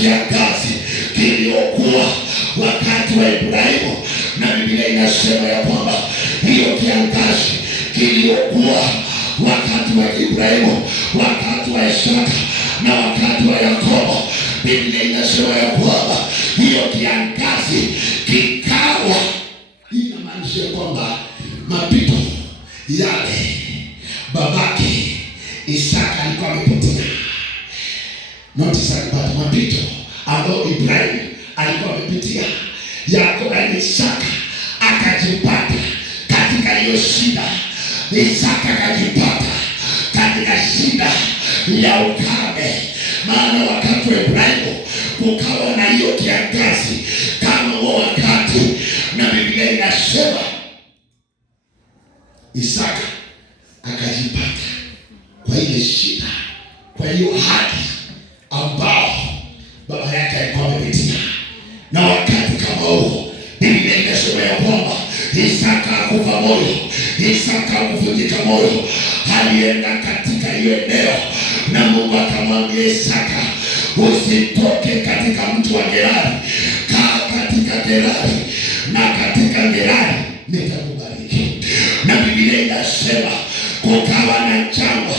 kiangazi kiliokuwa wakati wa Ibrahimu, na Biblia inasema ya kwamba hiyo kiangazi kiliokuwa wakati wa Ibrahimu, wakati wa Isaka na wakati wa Yakobo, Biblia inasema ya kwamba hiyo kiangazi kikawa. Hii inamaanisha kwamba mapito yale babake Isaka alikuwa amepitia, notice about mapito ambayo Ibrahimu alikuwa amepitia, Yakobo na Isaka akajipata katika hiyo shida. Isaka akajipata katika shida ya ukame, maana wakati wa Ibrahimu kukawa na hiyo kiangazi kama huo wakati, na Biblia inasema Isaka akajipata kwa ile shida, kwa hiyo hali ambao baba yake alikuwa amepitia. Na wakati kama huo, Biblia inasema ya kwamba Isaka hakufa moyo, Isaka hakuvunjika moyo, alienda katika hiyo eneo, na Mungu akamwambia Isaka, usitoke katika mji wa Gerari, kaa katika Gerari, na katika Gerari nitakubariki. Na Biblia inasema kukawa na jangwa